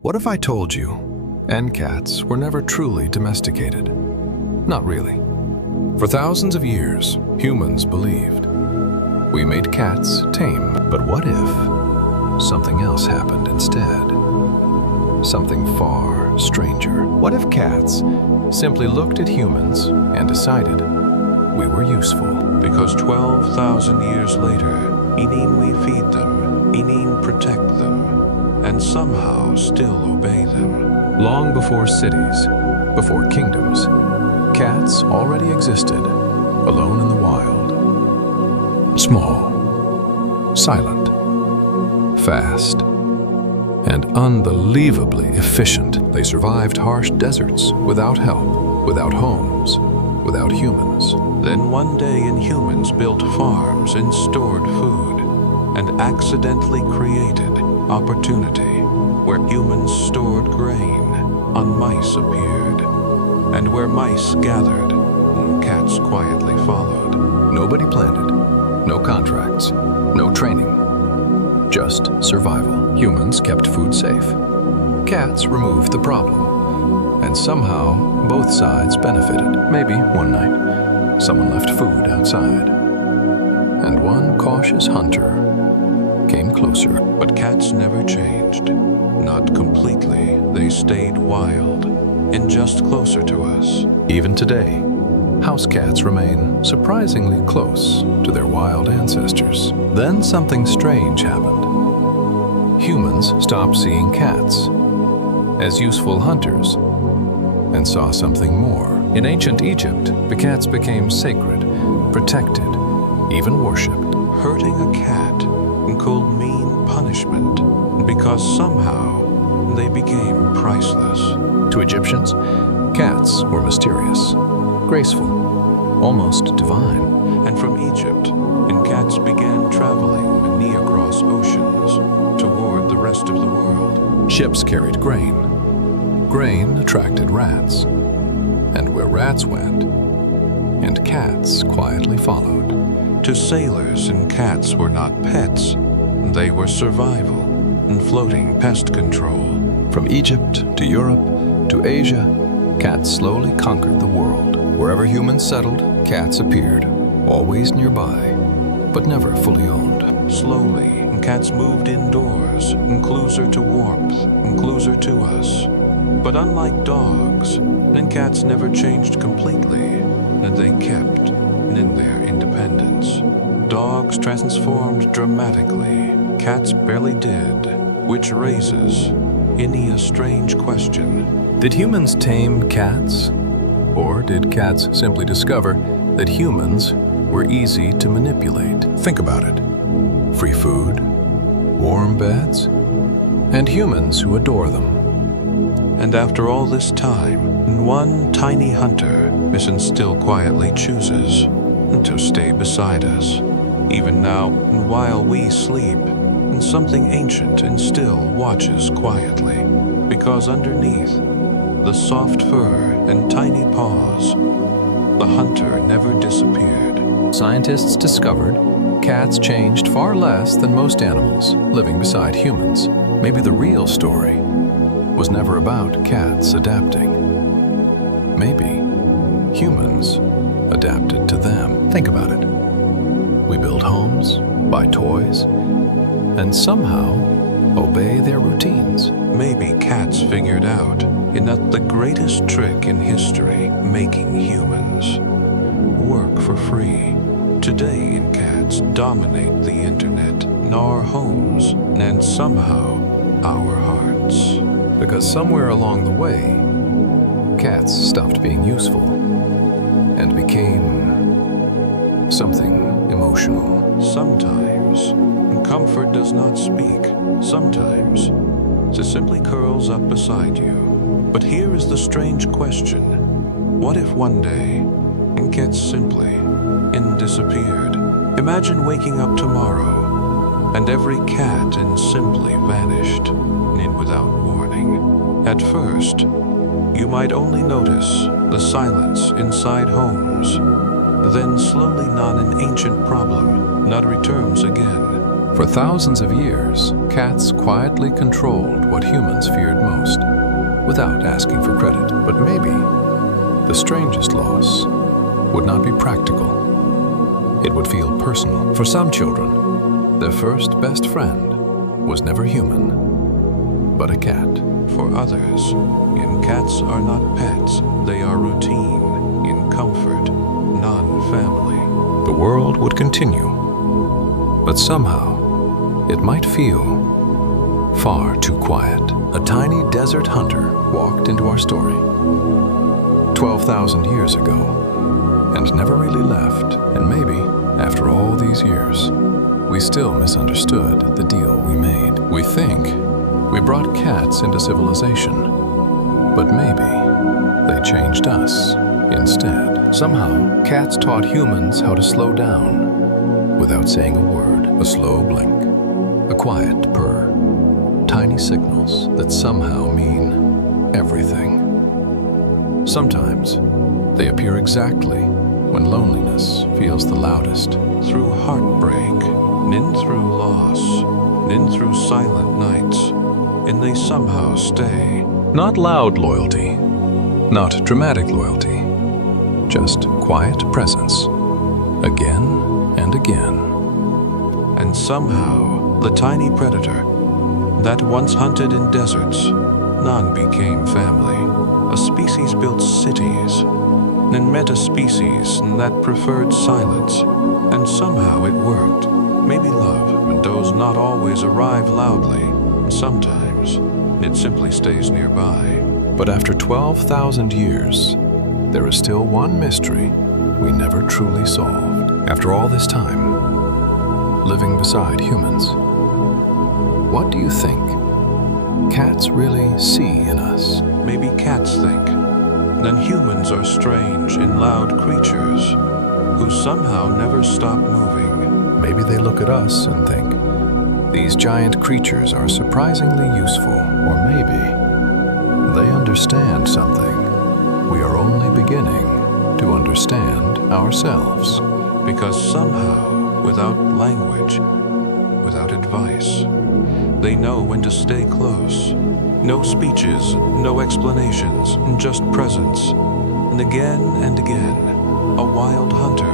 What if I told you hen cats were never truly domesticated? Not really. For thousands of years, humans believed. We made cats tame, but what if something else happened instead? Something far stranger. What if cats simply looked at humans and decided we were useful? Because 12,000 years later, Inin we feed them, Inin protect them, and somehow still obey them. Long before cities, before kingdoms, cats already existed, alone in the wild. Small, silent, fast, and unbelievably efficient. They survived harsh deserts without help, without homes, without humans. Then one day humans built farms and stored food, and accidentally created opportunity. Where humans stored grain, mice appeared, and where mice gathered, cats quietly followed. Nobody planned it, no contracts, no training, just survival. Humans kept food safe. Cats removed the problem, and somehow both sides benefited. Maybe one night, someone left food outside, and one cautious hunter came closer. But cats never changed. Not completely. They stayed wild and just closer to us. Even today, house cats remain surprisingly close to their wild ancestors. Then something strange happened. Humans stopped seeing cats as useful hunters and saw something more. In ancient Egypt, the cats became sacred, protected, even worshipped. Hurting a cat called mean punishment because somehow they became priceless. To Egyptians, cats were mysterious, graceful, almost divine. And from Egypt, cats began traveling knee across oceans toward the rest of the world. Ships carried grain. Grain attracted rats. And where rats went, and cats quietly followed. To sailors, cats were not pets. They were survival and floating pest control. From Egypt to Europe to Asia, cats slowly conquered the world. Wherever humans settled, cats appeared, always nearby, but never fully owned. Slowly, cats moved indoors, closer to warmth, closer to us. But unlike dogs, cats never changed completely, and they kept in their independence. Dogs transformed dramatically, cats barely did, which raises a strange question. Did humans tame cats? Or did cats simply discover that humans were easy to manipulate? Think about it. Free food, warm beds, and humans who adore them. And after all this time, one tiny hunter still quietly chooses to stay beside us. Even now, while we sleep, something ancient and still watches quietly. Because underneath the soft fur and tiny paws, the hunter never disappeared. Scientists discovered cats changed far less than most animals living beside humans. Maybe the real story was never about cats adapting. Maybe humans adapted to them. Think about it. We build homes, buy toys, and somehow obey their routines. Maybe cats figured out that the greatest trick in history, making humans work for free. Today, cats dominate the internet, our homes, and somehow our hearts. Because somewhere along the way, cats stopped being useful and became something emotional. Sometimes comfort does not speak. Sometimes it simply curls up beside you. But here is the strange question. What if one day cats simply disappeared? Imagine waking up tomorrow and every cat simply vanished without warning. At first, you might only notice the silence inside homes. Then slowly an ancient problem not returns again. For thousands of years, cats quietly controlled what humans feared most, without asking for credit. But maybe the strangest loss would not be practical. It would feel personal. For some children, their first best friend was never human, but a cat. For others, cats are not pets, they are routine, in comfort, non-family. The world would continue, but somehow it might feel far too quiet. A tiny desert hunter walked into our story 12,000 years ago and never really left. And maybe, after all these years, we still misunderstood the deal we made. We think we brought cats into civilization, but maybe they changed us instead. Somehow, cats taught humans how to slow down without saying a word. A slow blink, a quiet purr, tiny signals that somehow mean everything. Sometimes they appear exactly when loneliness feels the loudest. Through heartbreak, nin through loss, nin through silent nights, and they somehow stay. Not loud loyalty, not dramatic loyalty, just quiet presence, again and again. And somehow, the tiny predator that once hunted in deserts, none became family. A species built cities, and met a species that preferred silence, and somehow it worked. Maybe love does not always arrive loudly, and sometimes it simply stays nearby. But after 12,000 years, there is still one mystery we never truly solved. After all this time, living beside humans, what do you think cats really see in us? Maybe cats think that humans are strange and loud creatures who somehow never stop moving. Maybe they look at us and think, these giant creatures are surprisingly useful. Or maybe they understand something we are only beginning to understand ourselves. Because somehow, without language, without advice, they know when to stay close. No speeches, no explanations, just presence. And again, a wild hunter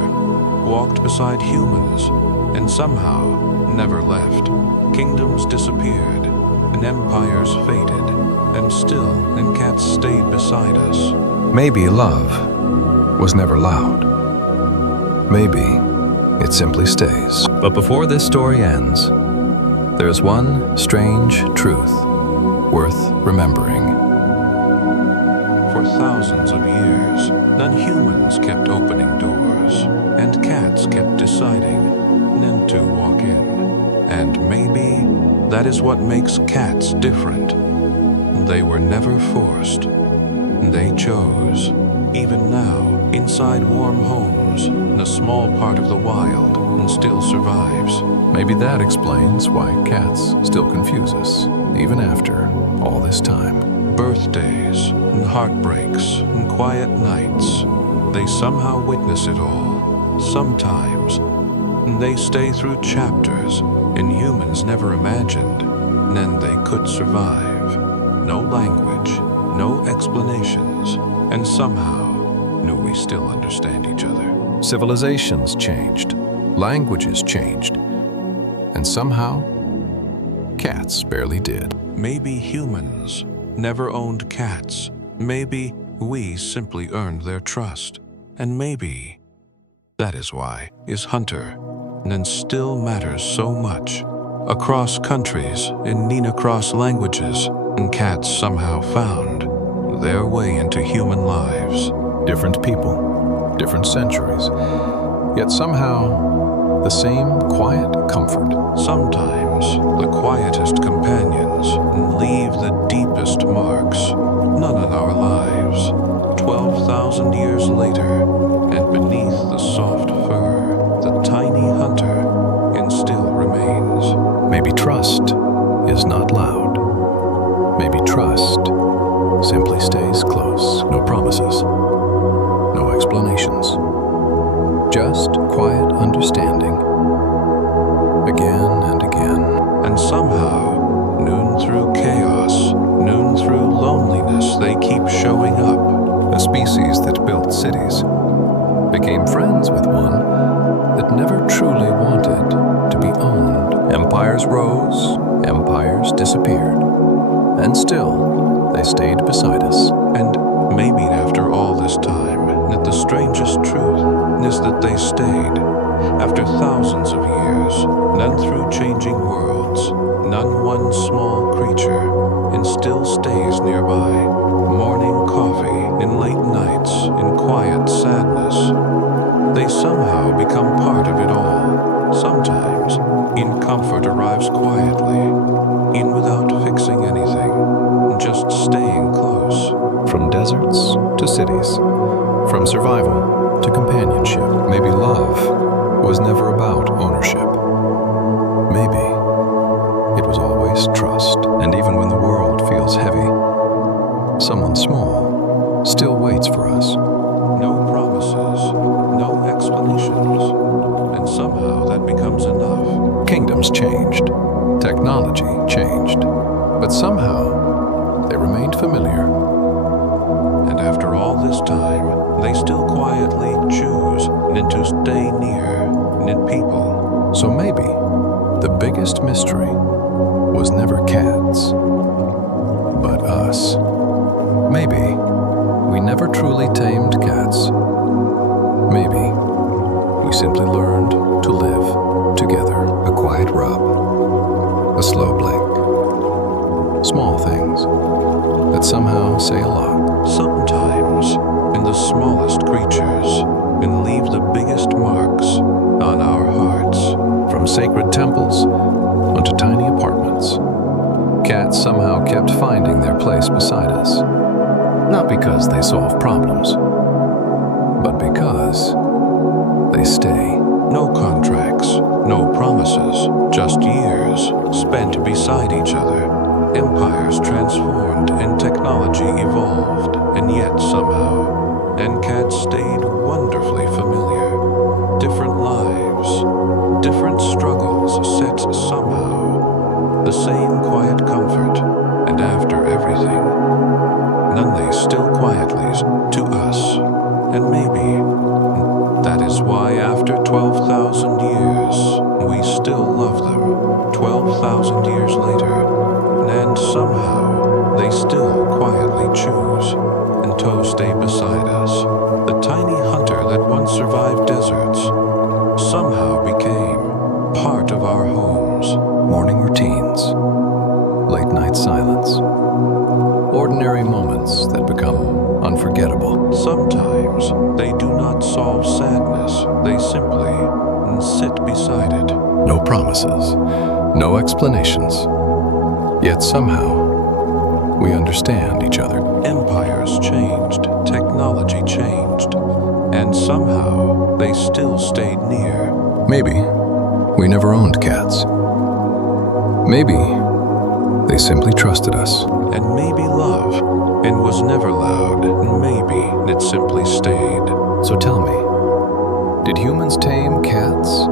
walked beside humans and somehow never left. Kingdoms disappeared and empires faded, and still cats stayed beside us. Maybe love was never loud. Maybe it simply stays. But before this story ends, there's one strange truth worth remembering. For thousands of years, non-humans kept opening doors, and cats kept deciding when to walk in. And maybe that is what makes cats different. They were never forced. They chose. Even now, inside warm homes, a small part of the wild still survives. Maybe that explains why cats still confuse us, even after all this time. Birthdays and heartbreaks and quiet nights, they somehow witness it all. Sometimes they stay through chapters and humans never imagined then they could survive. No language, no explanations, and somehow knew we still understand each other. Civilizations changed, languages changed, and somehow cats barely did. Maybe humans never owned cats. Maybe we simply earned their trust. And maybe that is why is hunter and still matters so much. Across countries, in across languages, and cats somehow found their way into human lives. Different people, different centuries, yet somehow the same quiet comfort. Sometimes the quietest companions leave the deepest marks. None in our lives. 12,000 years later, and beneath the soft fur, the tiny hunter still remains. Maybe trust is not loud. Maybe trust simply stays close. No promises, no explanations, just quiet understanding again and again. And somehow, noon through chaos, noon through loneliness, they keep showing up. A species that built cities became friends with one that never truly wanted to be owned. Empires rose, empires disappeared, and still they stayed beside us. And maybe after all this time, that the strangest truth is that they stayed. After thousands of years, none through changing worlds, none one small creature, and still stays nearby. Morning coffee, in late nights, in quiet sadness. They somehow become part of it all. Sometimes, in comfort arrives quietly, in without fixing anything, just staying close. From deserts to cities, from survival to companionship. Maybe love was never about ownership. Maybe it was always trust. And even when the world feels heavy, someone small still waits for us. No promises, no explanations, and somehow that becomes enough. Kingdoms changed, technology changed, but somehow they remained familiar. And after all this time, they still quietly choose to stay near people. So maybe the biggest mystery was never cats, but us. Maybe we never truly tamed cats. Maybe we simply learned to live together. A quiet rub, a slow blink, small things that somehow say a lot. Sometimes, in the smallest creatures, and leave the biggest marks on our hearts. From sacred temples onto tiny apartments, cats somehow kept finding their place beside us. Not because they solve problems, but because they stay. No contracts, no promises, just years spent beside each other. Empires transformed and technology evolved, and yet somehow, and cats stayed wonderfully familiar. Different lives, different struggles set somehow. The same quiet comfort, and after everything, none they still quietly to us. And maybe that is why after 12,000 years, we still love them. 12,000 years later, and somehow they still quietly choose and to stay beside us. The tiny hunter that once survived deserts somehow became part of our homes. Morning routines, late night silence, ordinary moments that become unforgettable. Sometimes they do not solve sadness, they simply sit beside it. No promises, no explanations. Yet somehow, we understand each other. Empires changed, technology changed, and somehow they still stayed near. Maybe we never owned cats. Maybe they simply trusted us. And maybe love, and was never loud, and maybe it simply stayed. So tell me, did humans tame cats